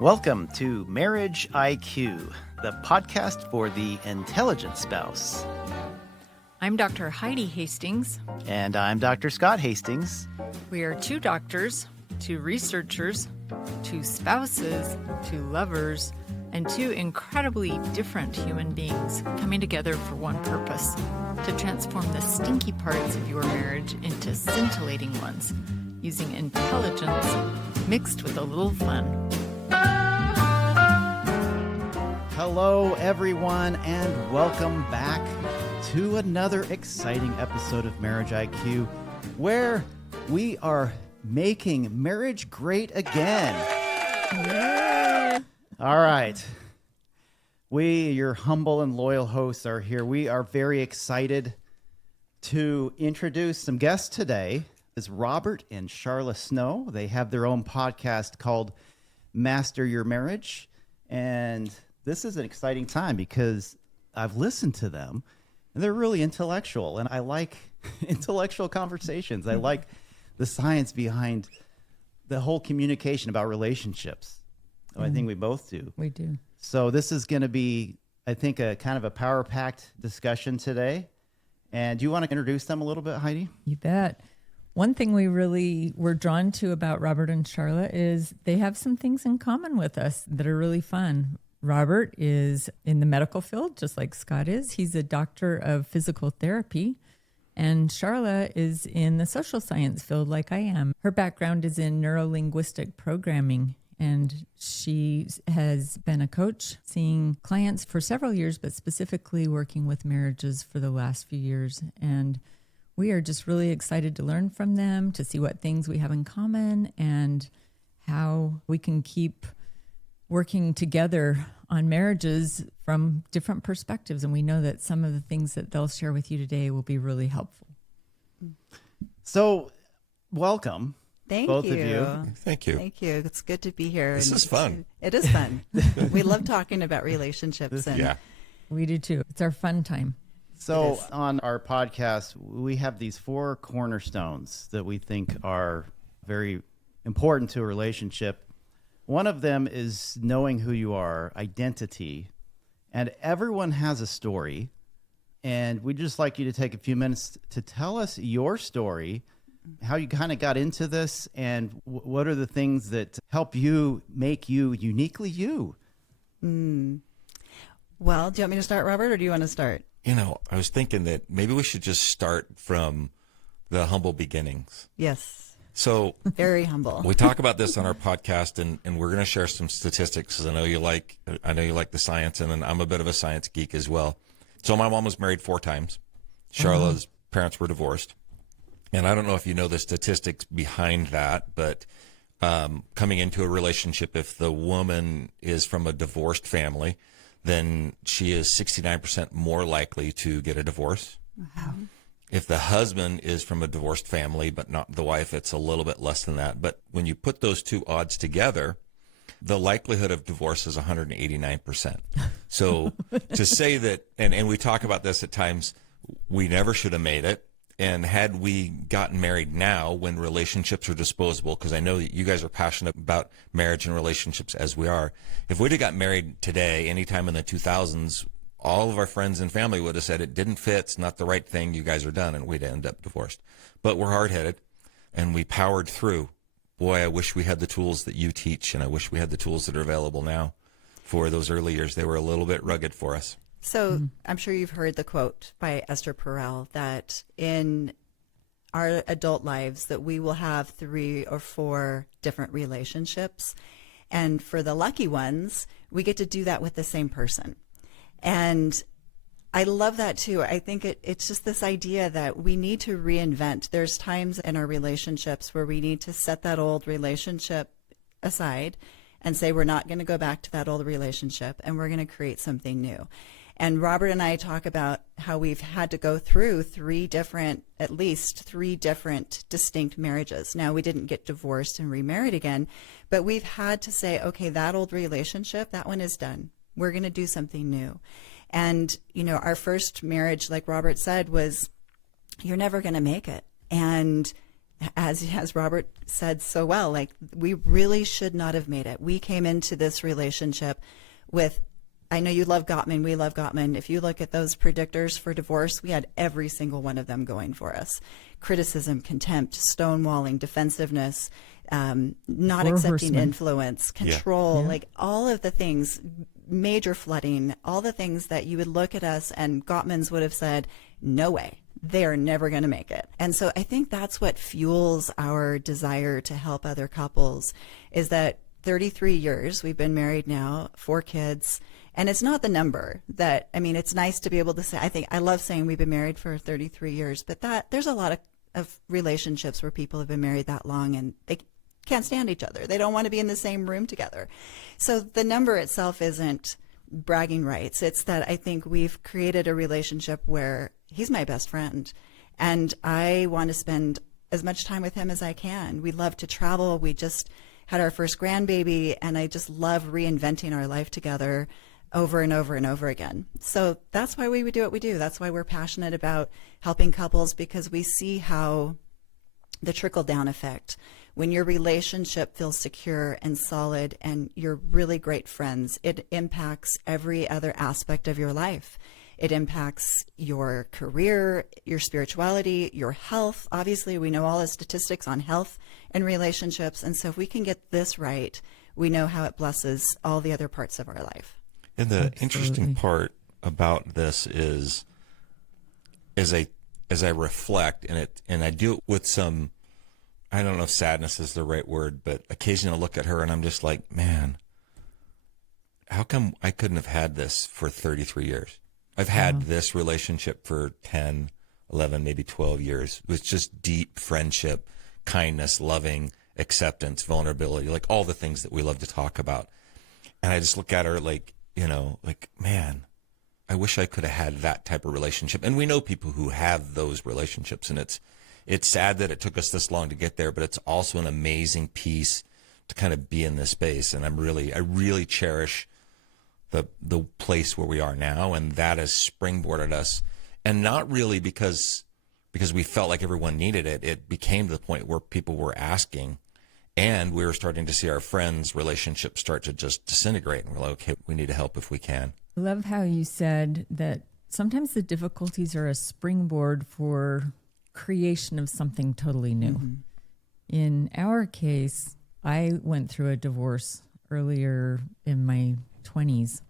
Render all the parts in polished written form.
Welcome to Marriage IQ, the podcast for the intelligent spouse. I'm Dr. Heidi Hastings. And I'm Dr. Scott Hastings. We are two doctors, two researchers, two spouses, two lovers, and two incredibly different human beings coming together for one purpose: to transform the stinky parts of your marriage into scintillating ones, using intelligence mixed with a little fun. Hello, everyone, and welcome back to another exciting episode of Marriage IQ, where we are making marriage great again. Yeah. All right. We, your humble and loyal hosts, are here. We are very excited to introduce some guests today. Is Robert and Sharla Snow. They have their own podcast called Master Your Marriage, and this is an exciting time because I've listened to them, and they're really intellectual, and I like intellectual conversations. I like the science behind the whole communication about relationships. I think we both do. We do. So this is going to be, I think, a kind of a power-packed discussion today. And do you want to introduce them a little bit, Heidi? You bet. One thing we really were drawn to about Robert and Sharla is they have some things in common with us that are really fun. Robert is in the medical field, just like Scott is. He's a doctor of physical therapy. And Sharla is in the social science field like I am. Her background is in neuro-linguistic programming, and she has been a coach, seeing clients for several years, but specifically working with marriages for the last few years. And we are just really excited to learn from them, to see what things we have in common and how we can keep working together on marriages from different perspectives. And we know that some of the things that they'll share with you today will be really helpful. So, welcome. Thank both you. of you. Thank you. Thank you. It's good to be here. This is fun. It is fun. We love talking about relationships. And Yeah. We do too. It's our fun time. So on our podcast, we have these 4 cornerstones that we think are very important to a relationship. One of them is knowing who you are, identity, and everyone has a story. And we'd just like you to take a few minutes to tell us your story, how you kind of got into this, and what are the things that help you make you uniquely you? Well, do you want me to start, Robert, or do you want to start? You know, I was thinking that maybe we should just start from the humble beginnings. Yes. So Very humble. we talk about this on our podcast, and we're going to share some statistics because I know you like the science, and then I'm a bit of a science geek as well. So my mom was married 4 times. Charla's parents were divorced. And I don't know if you know the statistics behind that, but coming into a relationship, if the woman is from a divorced family, then she is 69% more likely to get a divorce. Wow. If the husband is from a divorced family, but not the wife, it's a little bit less than that. But when you put those two odds together, the likelihood of divorce is 189%. So to say that, and we talk about this at times, we never should have made it. And had we gotten married now when relationships are disposable, because I know that you guys are passionate about marriage and relationships as we are, if we'd have got married today, anytime in the 2000s, all of our friends and family would have said it didn't fit, it's not the right thing, you guys are done, and we'd end up divorced. But we're hard-headed, and we powered through. Boy, I wish we had the tools that you teach, and I wish we had the tools that are available now. For those early years, they were a little bit rugged for us. So I'm sure you've heard the quote by Esther Perel that in our adult lives that we will have 3 or 4 different relationships. And for the lucky ones, we get to do that with the same person. And I love that too. I think it's just this idea that we need to reinvent. There's times in our relationships where we need to set that old relationship aside and say we're not going to go back to that old relationship and we're going to create something new. And Robert and I talk about how we've had to go through at least three different distinct marriages. Now, we didn't get divorced and remarried again, but we've had to say, okay, that old relationship, that one is done. We're going to do something new. And, you know, our first marriage, like Robert said, was you're never going to make it. And as Robert said so well, like, we really should not have made it. We came into this relationship with, I know you love Gottman, we love Gottman. If you look at those predictors for divorce, we had every single one of them going for us. Criticism, contempt, stonewalling, defensiveness, not accepting Horsemen. influence, control, like all of the things, major flooding, all the things that you would look at us and Gottmans would have said, no way, they're never going to make it. And so I think that's what fuels our desire to help other couples, is that 33 years, we've been married now, 4 kids. And it's not the number that, I mean, it's nice to be able to say, I love saying we've been married for 33 years, but that there's a lot of relationships where people have been married that long and they can't stand each other. They don't want to be in the same room together. So the number itself isn't bragging rights. It's that I think we've created a relationship where he's my best friend and I want to spend as much time with him as I can. We love to travel. We just had our first grandbaby and I just love reinventing our life together over and over and over again. So that's why we would do what we do. That's why we're passionate about helping couples, because we see how the trickle-down effect, when your relationship feels secure and solid and you're really great friends, it impacts every other aspect of your life. It impacts your career, your spirituality, your health. Obviously, we know all the statistics on health and relationships. And so if we can get this right, we know how it blesses all the other parts of our life. And the interesting part about this is, as I reflect, and I do it with some, I don't know if sadness is the right word, but occasionally I look at her and I'm just like, man, how come I couldn't have had this for 33 years? I've had this relationship for 10, 11, maybe 12 years with just deep friendship, kindness, loving, acceptance, vulnerability, like all the things that we love to talk about. And I just look at her like, you know, like, man, I wish I could have had that type of relationship. And we know people who have those relationships, and it's sad that it took us this long to get there, but it's also an amazing piece to kind of be in this space. And I really cherish the place where we are now, and that has springboarded us. And not really because we felt like everyone needed it. It became to the point where people were asking, and we were starting to see our friends' relationships start to just disintegrate. And we're like, okay, we need to help if we can. I love how you said that sometimes the difficulties are a springboard for creation of something totally new. Mm-hmm. In our case, I went through a divorce earlier in my 20s,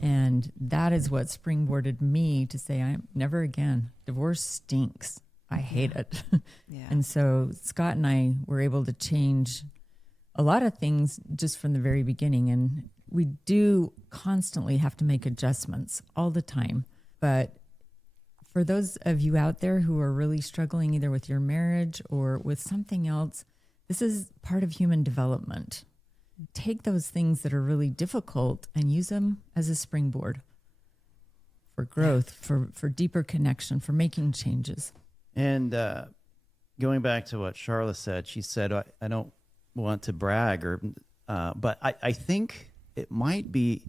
and that is what springboarded me to say, I'm never again. Divorce stinks. I hate it. Yeah. And so Scott and I were able to change a lot of things just from the very beginning. And we do constantly have to make adjustments all the time. But for those of you out there who are really struggling either with your marriage or with something else, this is part of human development. Take those things that are really difficult and use them as a springboard for growth, for deeper connection, for making changes. And going back to what Sharla said, she said, I don't want to brag, but I think it might be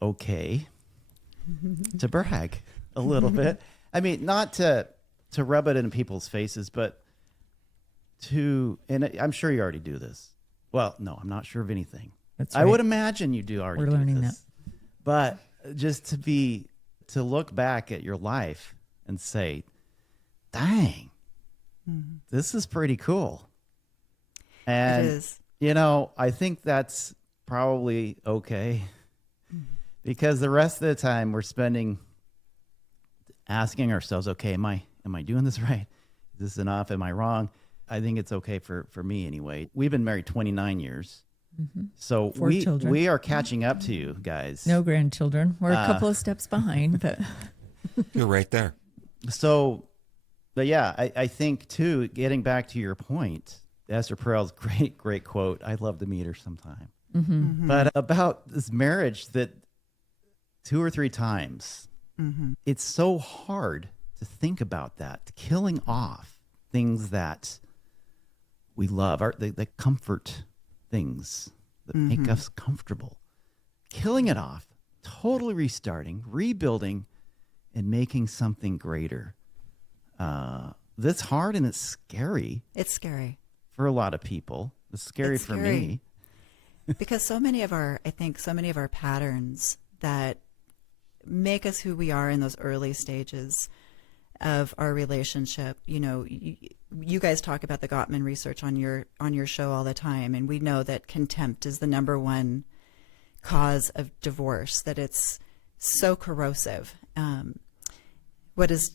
okay to brag a little bit. I mean, not to rub it in people's faces, but and I'm sure you already do this. Well, no, I'm not sure of anything. That's right. I would imagine you do already. We're learning this. But just to look back at your life and say, dang, this is pretty cool. And, it is. You know, I think that's probably okay, because the rest of the time we're spending asking ourselves, okay, am I doing this right? Is this enough? Am I wrong? I think it's okay for me anyway. We've been married 29 years. Mm-hmm. So 4 children. We are catching up to you guys. No grandchildren. We're a couple of steps behind, but you're right there. So, but yeah, I think too, getting back to your point, Esther Perel's great quote. I'd love to meet her sometime. Mm-hmm. Mm-hmm. But about this marriage that 2 or 3 times, it's so hard to think about that, killing off things that we love, the comfort things that make us comfortable, killing it off, totally restarting, rebuilding, and making something greater. that's hard and it's scary It's scary. for a lot of people. It's scary It's for scary. me. Because so many of our patterns that make us who we are in those early stages of our relationship. You know, you guys talk about the Gottman research on your show all the time, and we know that contempt is the number one cause of divorce, that it's so corrosive. What does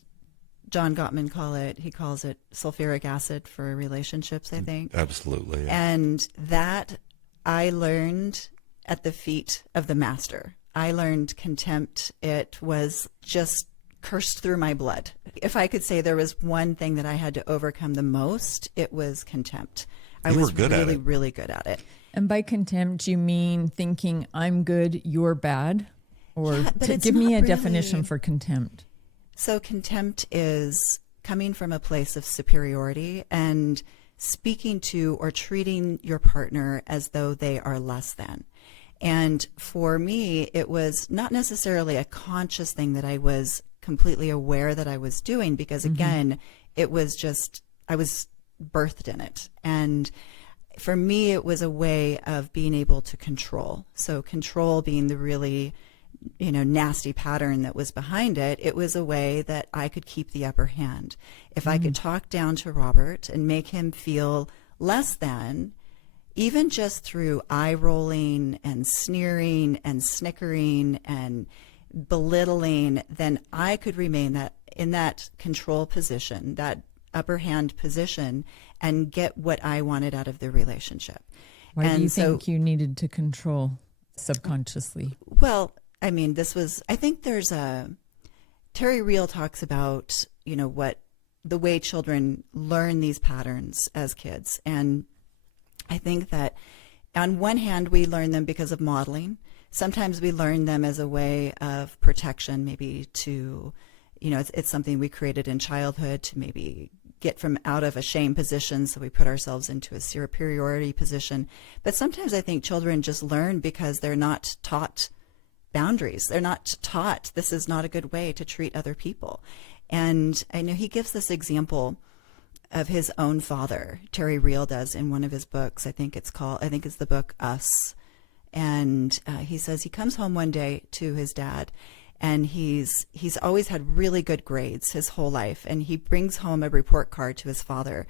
John Gottman call it? He calls it sulfuric acid for relationships, I think. Absolutely. Yeah. And that I learned at the feet of the master. I learned contempt. It was just coursed through my blood. If I could say there was one thing that I had to overcome the most, it was contempt. I You were was good at really, it. really good at it. And by contempt, you mean thinking I'm good, you're bad? Or Yeah, but it's give me not a definition really. for contempt. So contempt is coming from a place of superiority and speaking to or treating your partner as though they are less than. And for me, it was not necessarily a conscious thing that I was completely aware that I was doing, because again, it was just, I was birthed in it. And for me, it was a way of being able to control. So control being the really, nasty pattern that was behind it. It was a way that I could keep the upper hand. If I could talk down to Robert and make him feel less than, even just through eye rolling and sneering and snickering and belittling, then I could remain in that control position, that upper hand position, and get what I wanted out of the relationship. Why do And you so- think you needed to control subconsciously? Well, I mean, I think there's Terry Real talks about, what the way children learn these patterns as kids. And I think that on one hand, we learn them because of modeling. Sometimes we learn them as a way of protection, maybe to, it's something we created in childhood to maybe get from out of a shame position, so we put ourselves into a superiority position. But sometimes I think children just learn because they're not taught boundaries. They're not taught this is not a good way to treat other people. And I know he gives this example of his own father. Terry Real does in one of his books. I think it's the book Us. And he says he comes home one day to his dad, and he's always had really good grades his whole life. And he brings home a report card to his father,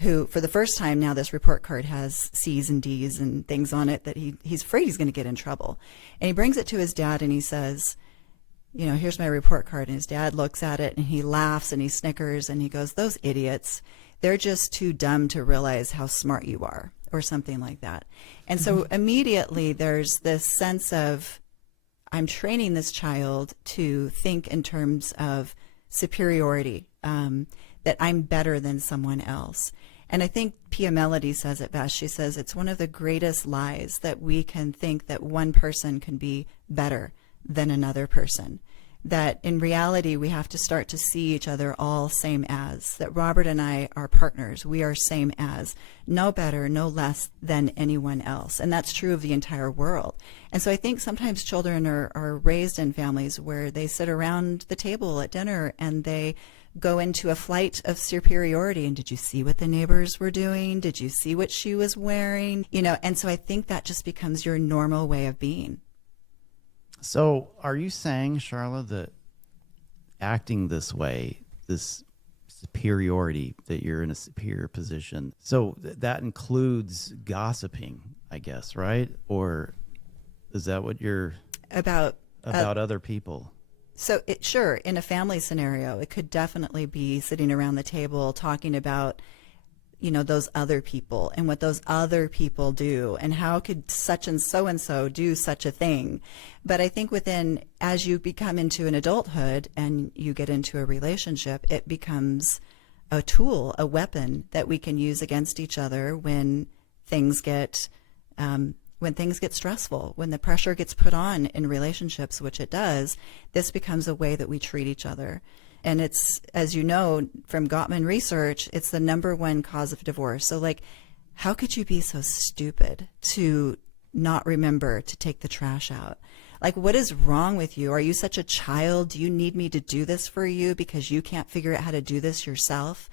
who for the first time now this report card has C's and D's and things on it that he's afraid he's going to get in trouble. And he brings it to his dad and he says, here's my report card. And his dad looks at it and he laughs and he snickers and he goes, those idiots, they're just too dumb to realize how smart you are, or something like that. And so immediately there's this sense of, I'm training this child to think in terms of superiority, that I'm better than someone else. And I think Pia Melody says it best. She says it's one of the greatest lies that we can think that one person can be better than another person. That in reality, we have to start to see each other all same as. That Robert and I are partners. We are same as. No better, no less than anyone else. And that's true of the entire world. And so I think sometimes children are raised in families where they sit around the table at dinner and they go into a flight of superiority. And did you see what the neighbors were doing? Did you see what she was wearing? And so I think that just becomes your normal way of being. So are you saying, Sharla, that acting this way, this superiority, that you're in a superior position, so that includes gossiping, I guess, right? Or is that what you're About other people? So sure, in a family scenario, it could definitely be sitting around the table talking about, those other people and what those other people do and how could such and so do such a thing. But I think as you become into an adulthood and you get into a relationship, it becomes a tool, a weapon that we can use against each other when things get stressful, when the pressure gets put on in relationships, which it does. This becomes a way that we treat each other. And it's, as you know, from Gottman research, it's the number one cause of divorce. So how could you be so stupid to not remember to take the trash out? What is wrong with you? Are you such a child? Do you need me to do this for you because you can't figure out how to do this yourself?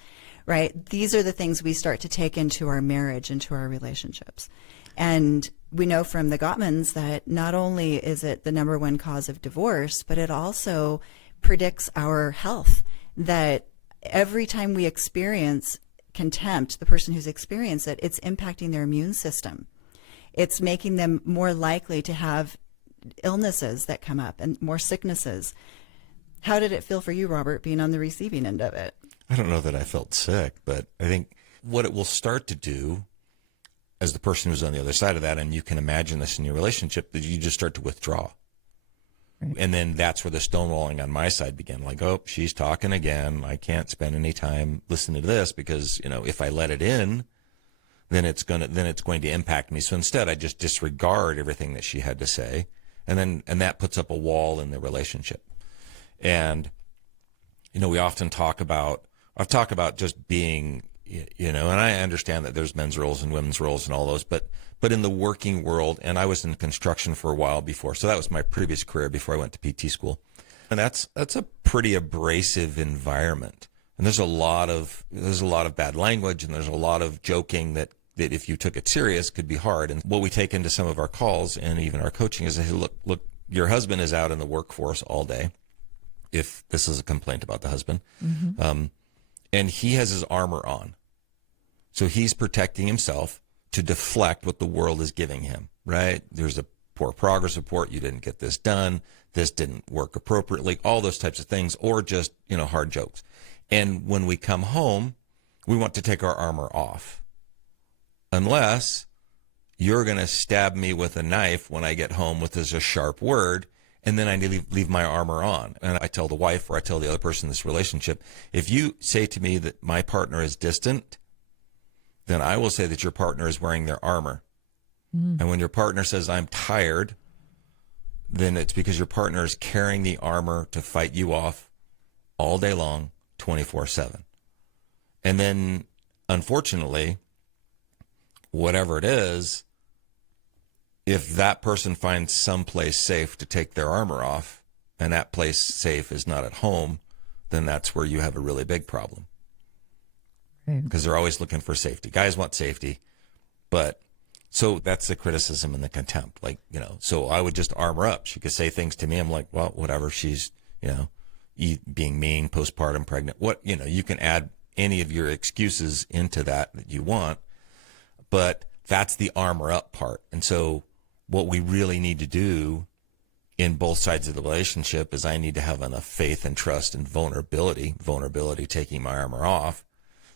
right? These are the things we start to take into our marriage, into our relationships. And we know from the Gottmans that not only is it the number one cause of divorce, but it also predicts our health. That every time we experience contempt, the person who's experienced it, it's impacting their immune system. It's making them more likely to have illnesses that come up and more sicknesses. How did it feel for you, Robert, being on the receiving end of it? I don't know that I felt sick, but I think what it will start to do as the person who's on the other side of that, and you can imagine this in your relationship, that you just start to withdraw. Right. And then that's where the stonewalling on my side began. Like, oh, she's talking again. I can't spend any time listening to this because, if I let it in, then it's going to impact me. So instead, I just disregard everything that she had to say. And that puts up a wall in the relationship. And, we often talk about just being, and I understand that there's men's roles and women's roles and all those, but in the working world, and I was in construction for a while before, so that was my previous career before I went to PT school. And that's a pretty abrasive environment. And there's a lot of bad language, and there's a lot of joking that if you took it serious could be hard. And what we take into some of our calls and even our coaching is, hey, look, your husband is out in the workforce all day. If this is a complaint about the husband, and he has his armor on. So he's protecting himself to deflect what the world is giving him, right? There's a poor progress report. You didn't get this done. This didn't work appropriately, all those types of things, or just, hard jokes. And when we come home, we want to take our armor off. Unless you're going to stab me with a knife when I get home with a sharp word, and then I need to leave my armor on. And I tell the wife, or I tell the other person in this relationship, if you say to me that my partner is distant, then I will say that your partner is wearing their armor. And when your partner says, I'm tired, then it's because your partner is carrying the armor to fight you off all day long, 24/7. And then, unfortunately, whatever it is, if that person finds some place safe to take their armor off, and that place safe is not at home, then that's where you have a really big problem. Because they're always looking for safety. Guys want safety, but so that's the criticism and the contempt. Like, so I would just armor up. She could say things to me. I'm like, well, whatever. She's, being mean, postpartum, pregnant. You can add any of your excuses into that you want, but that's the armor up part. And so what we really need to do in both sides of the relationship is I need to have enough faith and trust and vulnerability taking my armor off,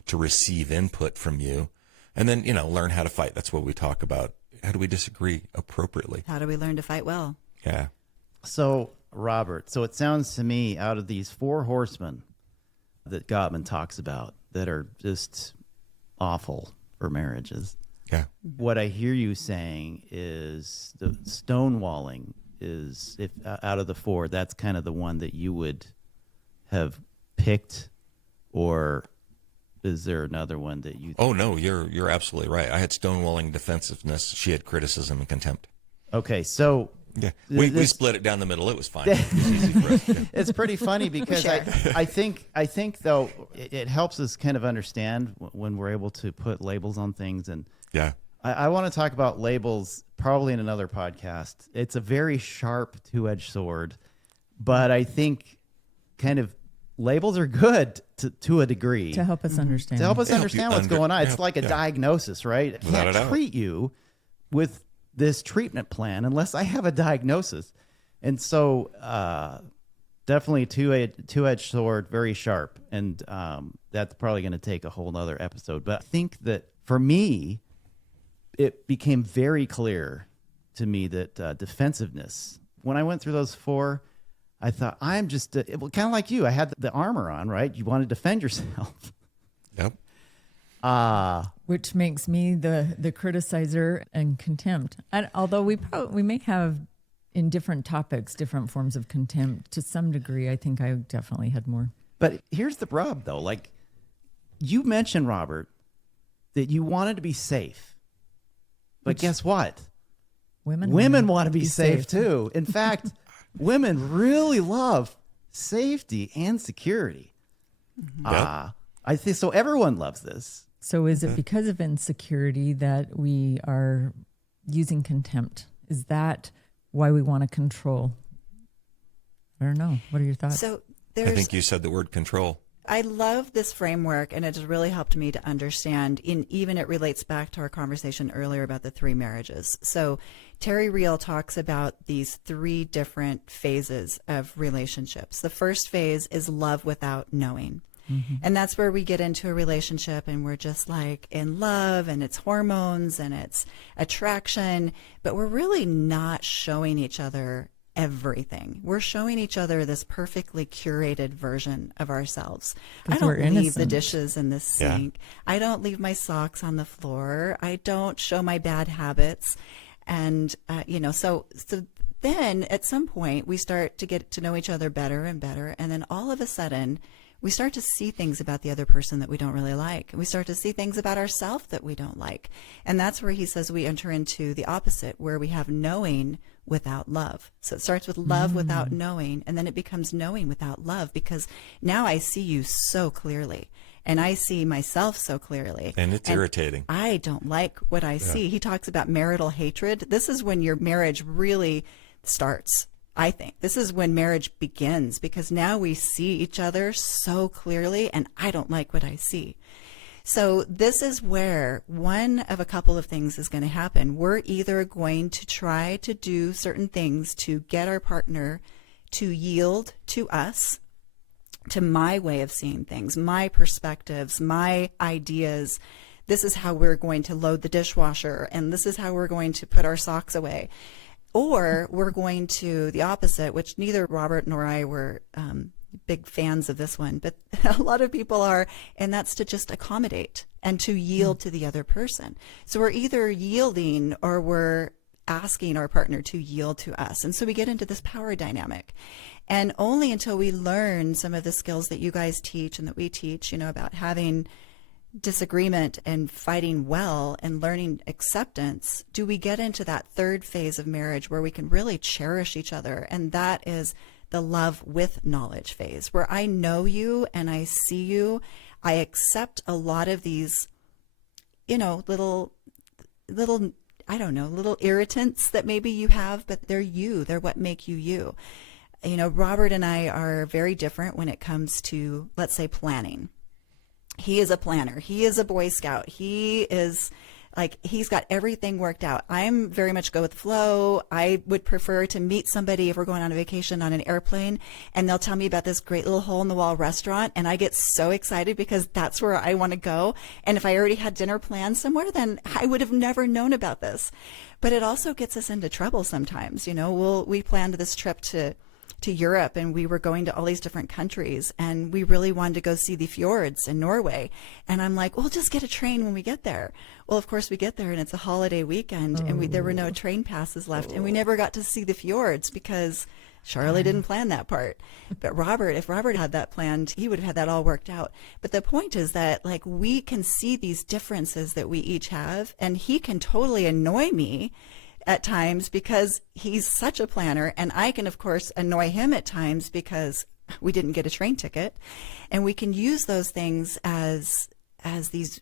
to receive input from you, and then, learn how to fight. That's what we talk about. How do we disagree appropriately? How do we learn to fight well? Yeah. So, Robert, it sounds to me, out of these 4 horsemen that Gottman talks about that are just awful for marriages, yeah, what I hear you saying is the stonewalling is, if out of the 4, that's kind of the one that you would have picked, or is there another one that you? Oh no, you're absolutely right. I had stonewalling, defensiveness. She had criticism and contempt. Okay, so yeah, we split it down the middle. It was fine. It was easy for us. Yeah. It's pretty funny because I think though it helps us kind of understand when we're able to put labels on things. And yeah, I want to talk about labels probably in another podcast. It's a very sharp 2-edged sword, but I think kind of labels are good to a degree. To help us understand. To help us understand what's going on. It's like a diagnosis, right? I can't treat you with this treatment plan unless I have a diagnosis. And so definitely a two-edged sword, very sharp. And that's probably going to take a whole nother episode. But I think that for me, it became very clear to me that defensiveness, when I went through those 4, I thought, I'm just kind of like you. I had the armor on, right? You want to defend yourself. Yep. Which makes me the criticizer and contempt. And although we may have in different topics different forms of contempt to some degree, I think I definitely had more. But here's the rub, though. Like you mentioned, Robert, that you wanted to be safe. But guess what? Women want to be safe too. In fact, women really love safety and security. Yep. I think so. Everyone loves this. So is it because of insecurity that we are using contempt? Is that why we want to control? I don't know. What are your thoughts? So I think you said the word control. I love this framework, and it has really helped me to understand, even it relates back to our conversation earlier about the 3 marriages. So Terry Real talks about these 3 different phases of relationships. The first phase is love without knowing. Mm-hmm. And that's where we get into a relationship and we're just like in love, and it's hormones and it's attraction, but we're really not showing each other everything. We're showing each other this perfectly curated version of ourselves. I don't leave the dishes in the sink. Yeah. I don't leave my socks on the floor. I don't show my bad habits. And, so then at some point we start to get to know each other better and better. And then all of a sudden we start to see things about the other person that we don't really like. We start to see things about ourselves that we don't like. And that's where he says we enter into the opposite, where we have knowing without love. So it starts with love without knowing, and then it becomes knowing without love, because now I see you so clearly. And I see myself so clearly. And it's irritating. I don't like what I see. He talks about marital hatred. This is when your marriage really starts. I think this is when marriage begins, because now we see each other so clearly and I don't like what I see. So this is where one of a couple of things is going to happen. We're either going to try to do certain things to get our partner to yield to us, to my way of seeing things, my perspectives, my ideas. This is how we're going to load the dishwasher, and this is how we're going to put our socks away. Or we're going to the opposite, which neither Robert nor I were big fans of this one, but a lot of people are, and that's to just accommodate and to yield to the other person. So we're either yielding or we're asking our partner to yield to us. And so we get into this power dynamic. And only until we learn some of the skills that you guys teach and that we teach, about having disagreement and fighting well and learning acceptance, do we get into that third phase of marriage where we can really cherish each other. And that is the love with knowledge phase, where I know you and I see you. I accept a lot of these, little, I don't know, little irritants that maybe you have, but they're you. They're what make you you. Robert and I are very different when it comes to, let's say, planning. He is a planner. He is a Boy Scout. He is he's got everything worked out. I'm very much go with the flow. I would prefer to meet somebody if we're going on a vacation on an airplane and they'll tell me about this great little hole in the wall restaurant. And I get so excited because that's where I want to go. And if I already had dinner planned somewhere, then I would have never known about this. But it also gets us into trouble sometimes. We planned this trip to Europe, and we were going to all these different countries, and we really wanted to go see the fjords in Norway. And I'm like, we'll just get a train when we get there. Well, of course we get there and it's a holiday weekend and there were no train passes left, and we never got to see the fjords because Charlie didn't plan that part. But if Robert had that planned, he would have had that all worked out. But the point is that we can see these differences that we each have, and he can totally annoy me at times because he's such a planner, and I can of course annoy him at times because we didn't get a train ticket. And we can use those things as these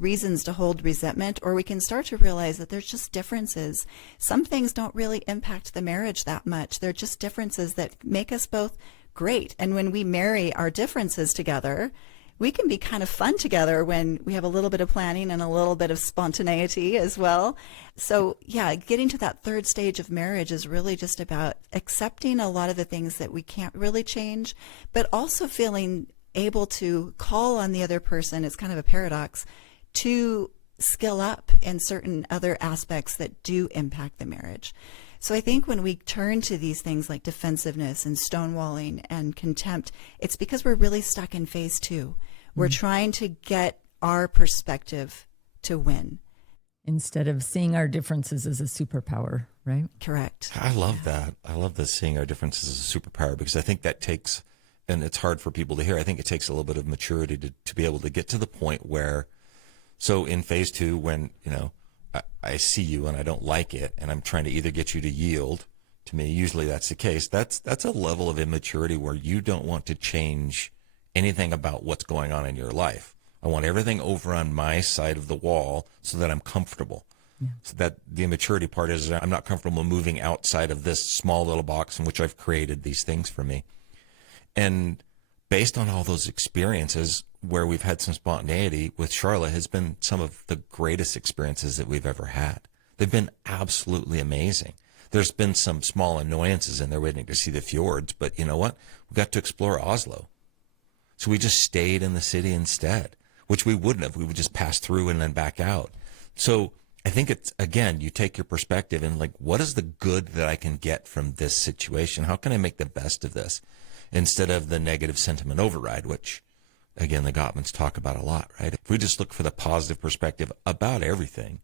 reasons to hold resentment, or we can start to realize that there's just differences. Some things don't really impact the marriage that much. They're just differences that make us both great. And when we marry our differences together, we can be kind of fun together when we have a little bit of planning and a little bit of spontaneity as well. So yeah, getting to that third stage of marriage is really just about accepting a lot of the things that we can't really change, but also feeling able to call on the other person. It's kind of a paradox to skill up in certain other aspects that do impact the marriage. So I think when we turn to these things like defensiveness and stonewalling and contempt, it's because we're really stuck in phase 2. We're trying to get our perspective to win. Instead of seeing our differences as a superpower, right? Correct. I love that. I love this, seeing our differences as a superpower, because I think that takes, and it's hard for people to hear, I think it takes a little bit of maturity to be able to get to the point where, so in phase 2, when, I see you and I don't like it, and I'm trying to either get you to yield to me, usually that's the case. That's a level of immaturity where you don't want to change anything about what's going on in your life. I want everything over on my side of the wall so that I'm comfortable. So that the immaturity part is I'm not comfortable moving outside of this small little box in which I've created these things for me. And based on all those experiences where we've had some spontaneity with Sharla has been some of the greatest experiences that we've ever had. They've been absolutely amazing. There's been some small annoyances in there waiting to see the fjords, but you know what? We got to explore Oslo. So we just stayed in the city instead, which we wouldn't have. We would just pass through and then back out. So I think it's, again, you take your perspective and like, what is the good that I can get from this situation? How can I make the best of this? Instead of the negative sentiment override, which, again, the Gottmans talk about a lot, right? If we just look for the positive perspective about everything,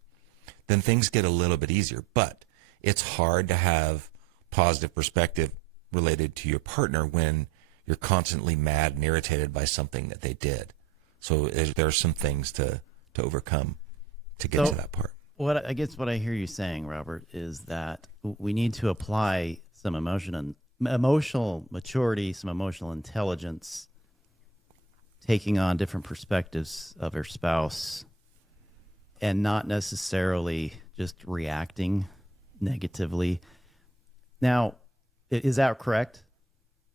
then things get a little bit easier. But it's hard to have positive perspective related to your partner when you're constantly mad and irritated by something that they did. So there are some things to overcome to get to that part. What I hear you saying, Robert, is that we need to apply some emotional maturity, some emotional intelligence, taking on different perspectives of our spouse, and not necessarily just reacting negatively. Now, is that correct?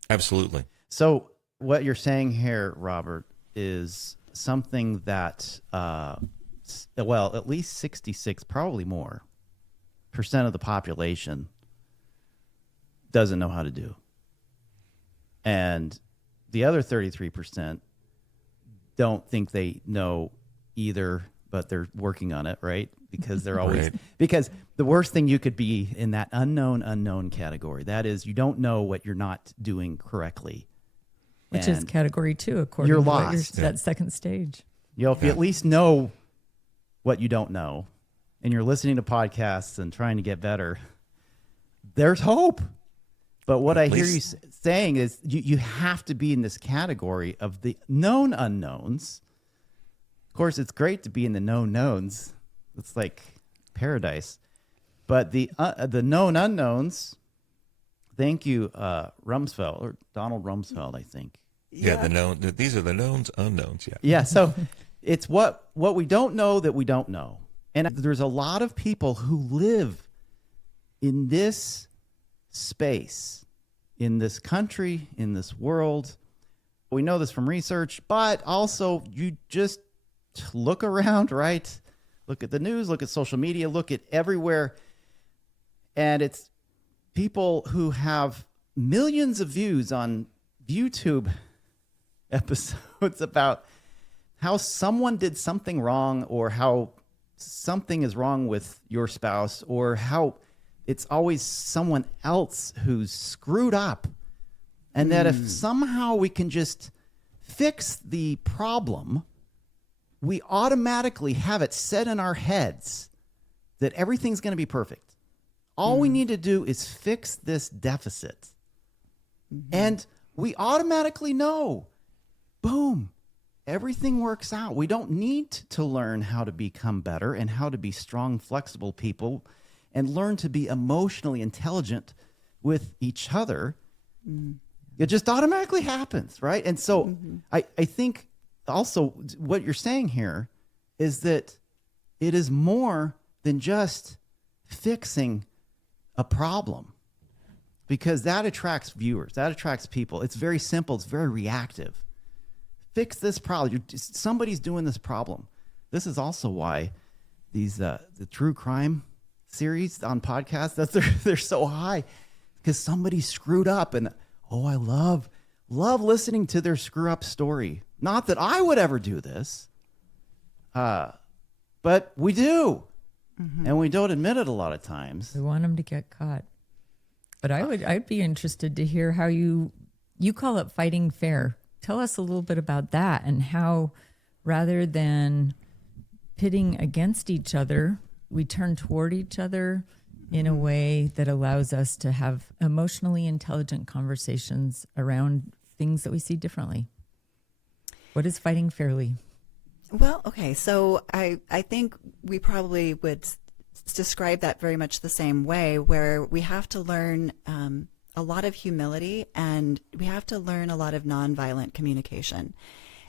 Absolutely. So what you're saying here, Robert, is something that at least 66, probably more, % of the population doesn't know how to do. And the other 33% don't think they know either, but they're working on it, right? Because they're always, Right. Because the worst thing you could be in that unknown category, that is you don't know what you're not doing correctly. Which is And category 2, according you're to what lost. that second stage. you know, if you at least know what you don't know and you're listening to podcasts and trying to get better, there's hope. But what I hear you saying is you have to be in this category of the known unknowns. Of course, it's great to be in the known knowns. It's like paradise. But the known unknowns, thank you, Rumsfeld, or Donald Rumsfeld, I think. Yeah, these are the knowns, unknowns. Yeah. Yeah, so it's what we don't know that we don't know. And there's a lot of people who live in this space, in this country, in this world. We know this from research, but also you just look around, right? Look at the news, look at social media, look at everywhere. And it's people who have millions of views on YouTube episodes about how someone did something wrong, or how something is wrong with your spouse, or how it's always someone else who's screwed up. And that if somehow we can just fix the problem, we automatically have it set in our heads that everything's going to be perfect. All we need to do is fix this deficit. And we automatically know, boom, everything works out. We don't need to learn how to become better and how to be strong, flexible people and learn to be emotionally intelligent with each other. It just automatically happens, right? And so I think also what you're saying here is that it is more than just fixing a problem, because that attracts viewers, that attracts people. It's very simple. It's very reactive. Fix this problem. Somebody's doing this problem. This is also why these the true crime series on podcasts, they're so high, because somebody screwed up, and I love listening to their screw up story. Not that I would ever do this, but we do. And we don't admit it a lot of times. We want them to get caught. But I'd be interested to hear how you call it fighting fair. Tell us a little bit about that, and how, rather than pitting against each other, we turn toward each other in a way that allows us to have emotionally intelligent conversations around things that we see differently. What is fighting fairly? Well, okay, so I think we probably would describe that very much the same way, where we have to learn a lot of humility, and we have to learn a lot of nonviolent communication.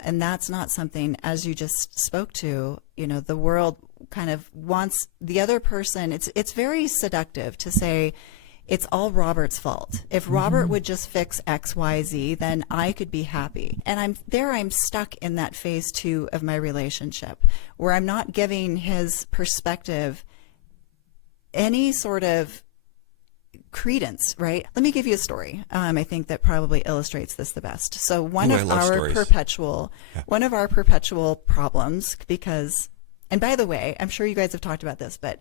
And that's not something, as you just spoke to, the world kind of wants the other person. It's very seductive to say, it's all Robert's fault. If Robert would just fix X, Y, Z, then I could be happy. And I'm stuck in that phase 2 of my relationship where I'm not giving his perspective any sort of credence, right? Let me give you a story. I think that probably illustrates this the best. So one of our perpetual problems, because, and by the way, I'm sure you guys have talked about this, but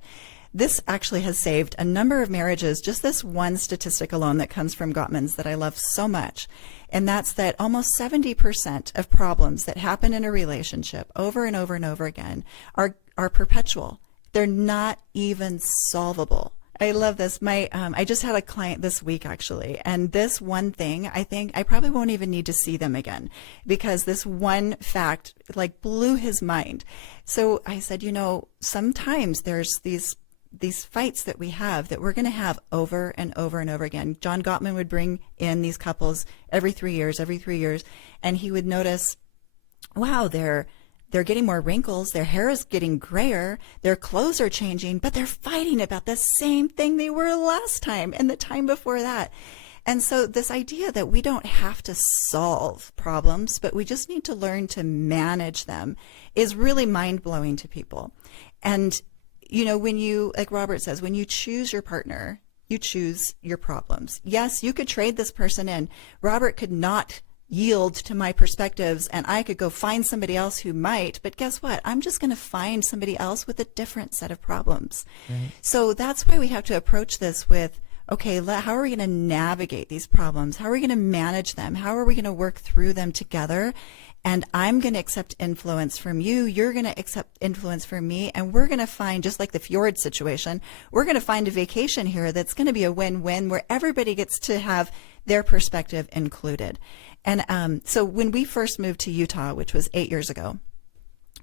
this actually has saved a number of marriages. Just this one statistic alone that comes from Gottman's that I love so much. And that's that almost 70% of problems that happen in a relationship over and over and over again are perpetual. They're not even solvable. I love this. I just had a client this week, actually, and this one thing, I think I probably won't even need to see them again, because this one fact blew his mind. So I said, sometimes there's these fights that we have that we're going to have over and over and over again. John Gottman would bring in these couples every 3 years, and he would notice, wow, they're getting more wrinkles, their hair is getting grayer, their clothes are changing, but they're fighting about the same thing they were last time and the time before that. And so this idea that we don't have to solve problems, but we just need to learn to manage them is really mind-blowing to people. And, when you, like Robert says, when you choose your partner, you choose your problems. Yes, you could trade this person in. Robert could not yield to my perspectives, and I could go find somebody else who might, but guess what? I'm just going to find somebody else with a different set of problems. Right. So that's why we have to approach this with, okay, how are we going to navigate these problems? How are we going to manage them? How are we going to work through them together? And I'm going to accept influence from you. You're going to accept influence from me. And we're going to find, just like the fjord situation, we're going to find a vacation here that's going to be a win-win where everybody gets to have their perspective included. And so when we first moved to Utah, which was 8 years ago,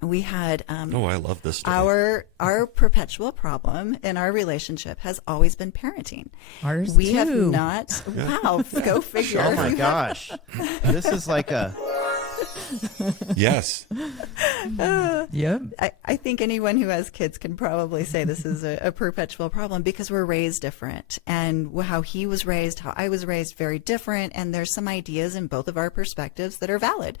we had I love this story. Our perpetual problem in our relationship has always been parenting. Ours we too. have not. Wow, go figure. Oh my gosh, this is like a yes. Yep. I think anyone who has kids can probably say this is a perpetual problem because we're raised different, and how he was raised, how I was raised, very different. And there's some ideas in both of our perspectives that are valid.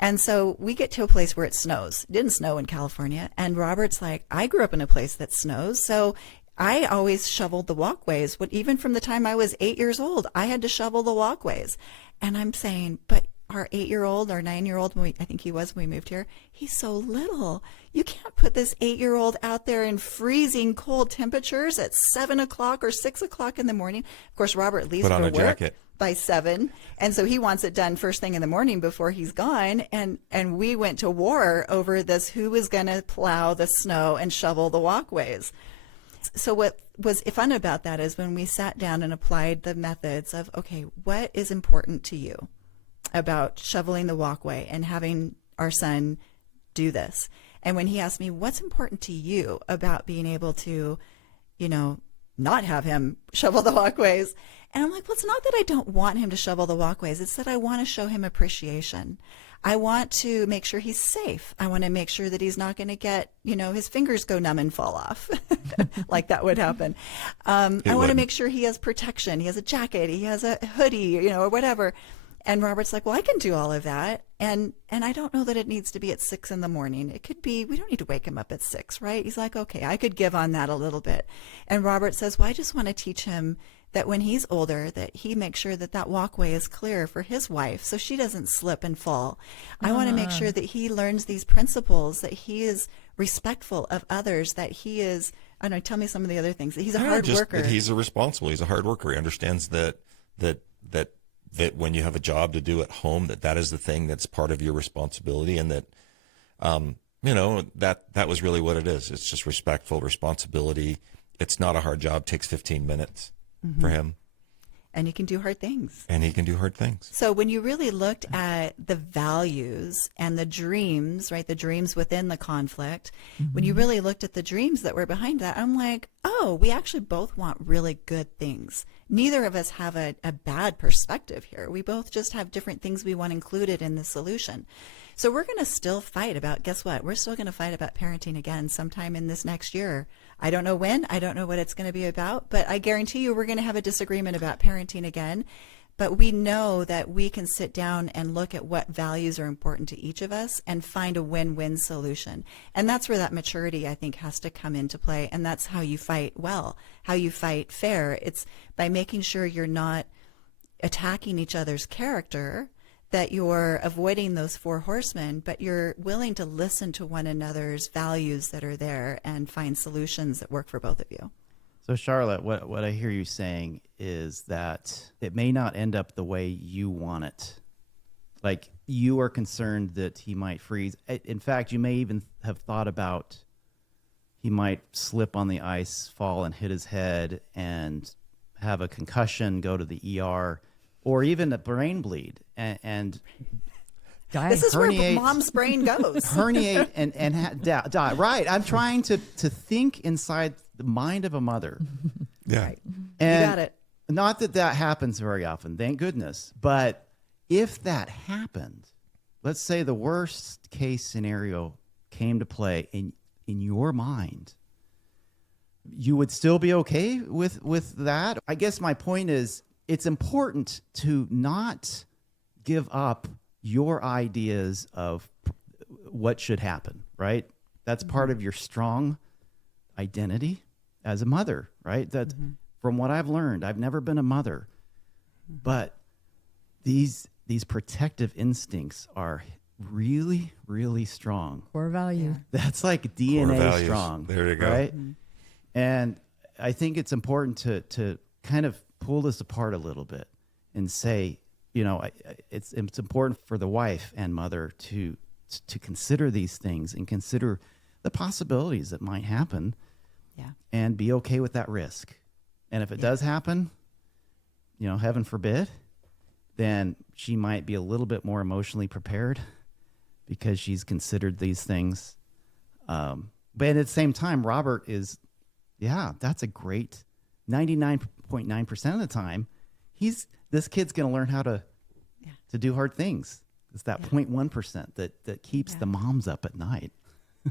And so we get to a place where it snows. It didn't snow in California. And Robert's like, I grew up in a place that snows. So I always shoveled the walkways. Even from the time I was 8 years old, I had to shovel the walkways. And I'm saying, but our 8-year-old, our 9-year-old, I think he was when we moved here, he's so little. You can't put this 8-year-old out there in freezing cold temperatures at 7 o'clock or 6 o'clock in the morning. Of course, Robert leaves for work jacket by 7, and so he wants it done first thing in the morning before he's gone. And we went to war over this: who was going to plow the snow and shovel the walkways. So what was fun about that is when we sat down and applied the methods of, okay, what is important to you about shoveling the walkway and having our son do this? And when he asked me, what's important to you about being able to, not have him shovel the walkways? And I'm like, well, it's not that I don't want him to shovel the walkways. It's that I want to show him appreciation. I want to make sure he's safe. I want to make sure that he's not going to get, his fingers go numb and fall off like that would happen. I want to make sure he has protection. He has a jacket. He has a hoodie, or whatever. And Robert's like, well, I can do all of that. And I don't know that it needs to be at 6 in the morning. It could be, we don't need to wake him up at 6, right? He's like, okay, I could give on that a little bit. And Robert says, well, I just want to teach him that when he's older, that he makes sure that walkway is clear for his wife so she doesn't slip and fall. I want to make sure that he learns these principles, that he is respectful of others, that he is, I don't know, tell me some of the other things, that he's a hard worker. That he's he's a hard worker. He understands that when you have a job to do at home, that is the thing that's part of your responsibility, and that, that was really what it is. It's just respectful responsibility. It's not a hard job. It takes 15 minutes for him. And he can do hard things. So when you really looked at the values and the dreams, right, the dreams within the conflict, when you really looked at the dreams that were behind that, I'm like, oh, we actually both want really good things. Neither of us have a bad perspective here. We both just have different things we want included in the solution. So we're going to still fight about, guess what? We're still going to fight about parenting again sometime in this next year. I don't know when, I don't know what it's going to be about, but I guarantee you we're going to have a disagreement about parenting again. But we know that we can sit down and look at what values are important to each of us and find a win-win solution. And that's where that maturity, I think, has to come into play. And that's how you fight well, how you fight fair. It's by making sure you're not attacking each other's character, that you're avoiding those four horsemen, but you're willing to listen to one another's values that are there and find solutions that work for both of you. So Charlotte, what I hear you saying is that it may not end up the way you want it. Like, you are concerned that he might freeze. In fact, you may even have thought about he might slip on the ice, fall and hit his head and have a concussion, go to the ER, or even a brain bleed and Die. This is herniate, where mom's brain goes. herniate and die. Right. I'm trying to think inside the mind of a mother. Yeah. Right. And You got it. not that happens very often, thank goodness. But if that happened, let's say the worst case scenario came to play in your mind, you would still be okay with that? I guess my point is, it's important to not give up your ideas of what should happen, right? That's part of your strong identity as a mother, right? That from what I've learned, I've never been a mother, but these protective instincts are really, really strong. Core value. That's like Core DNA values. strong. There you go. Right? And I think it's important to kind of pull this apart a little bit and say, you know, it's important for the wife and mother to consider these things and consider the possibilities that might happen, and be okay with that risk. And if it does happen, you know, heaven forbid, then she might be a little bit more emotionally prepared because she's considered these things. But at the same time, Robert is, that's a great 99.9% of the time. This kid's going to learn how to do hard things. It's that 0.1% that keeps the moms up at night.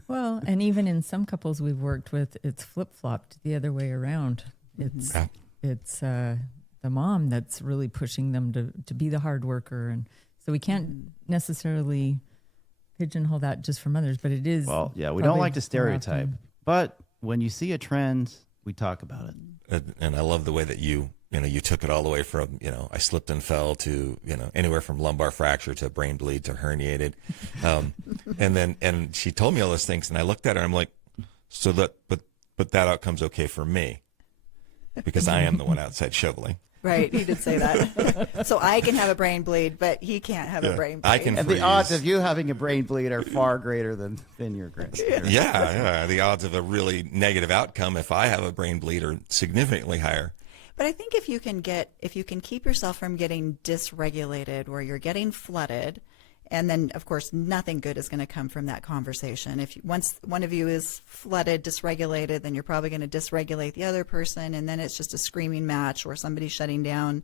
Well, and even in some couples we've worked with, it's flip-flopped the other way around. It's the mom that's really pushing them to be the hard worker. And so we can't necessarily pigeonhole that just from others, but it is. Well, yeah, we don't like to stereotype, but when you see a trend, we talk about it. And I love the way that you took it all the way from, I slipped and fell to, anywhere from lumbar fracture to brain bleed to herniated. And she told me all those things, and I looked at her and I'm like, but that outcome's okay for me because I am the one outside shoveling. Right, he did say that. So I can have a brain bleed, but he can't have a brain bleed. I can And freeze. the odds of you having a brain bleed are far gretter than your brain. Yeah. The odds of a really negative outcome if I have a brain bleed are significantly higher. But I think if you can keep yourself from getting dysregulated, where you're getting flooded, and then of course nothing good is going to come from that conversation. Once one of you is flooded, dysregulated, then you're probably going to dysregulate the other person, and then it's just a screaming match or somebody shutting down,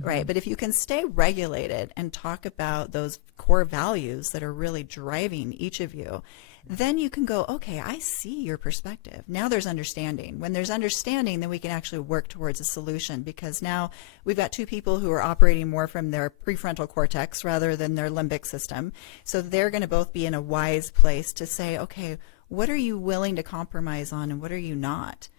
right? But if you can stay regulated and talk about those core values that are really driving each of you, then you can go, okay, I see your perspective. Now there's understanding. When there's understanding, then we can actually work towards a solution, because now we've got two people who are operating more from their prefrontal cortex rather than their limbic system. So they're going to both be in a wise place to say, okay, what are you willing to compromise on and what are you not?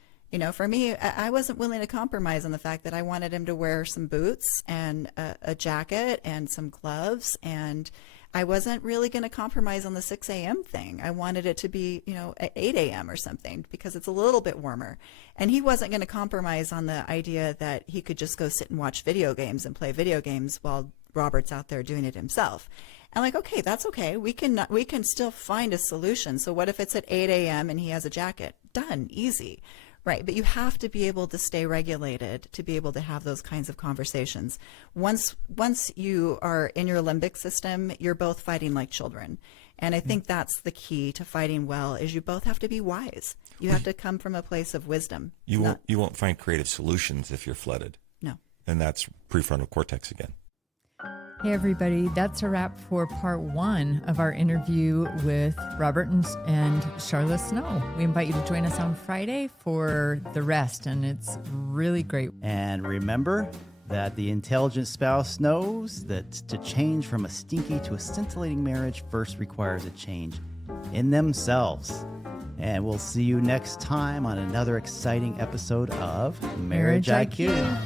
For me, I wasn't willing to compromise on the fact that I wanted him to wear some boots and a jacket and some gloves, and I wasn't really going to compromise on the 6 a.m. thing. I wanted it to be, at 8 a.m. or something because it's a little bit warmer. And he wasn't going to compromise on the idea that he could just go sit and watch video games and play video games while Robert's out there doing it himself. I'm like, okay, that's okay. We can still find a solution. So what if it's at 8 a.m. and he has a jacket? Done, easy. Right, but you have to be able to stay regulated to be able to have those kinds of conversations. Once you are in your limbic system, you're both fighting like children. And I think that's the key to fighting well, is you both have to be wise. You have to come from a place of wisdom. You won't find creative solutions if you're flooded. No. And that's prefrontal cortex again. Hey, everybody, that's a wrap for part 1 of our interview with Robert and Sharla Snow. We invite you to join us on Friday for the rest, and it's really great. And remember that the intelligent spouse knows that to change from a stinky to a scintillating marriage first requires a change in themselves. And we'll see you next time on another exciting episode of Marriage IQ.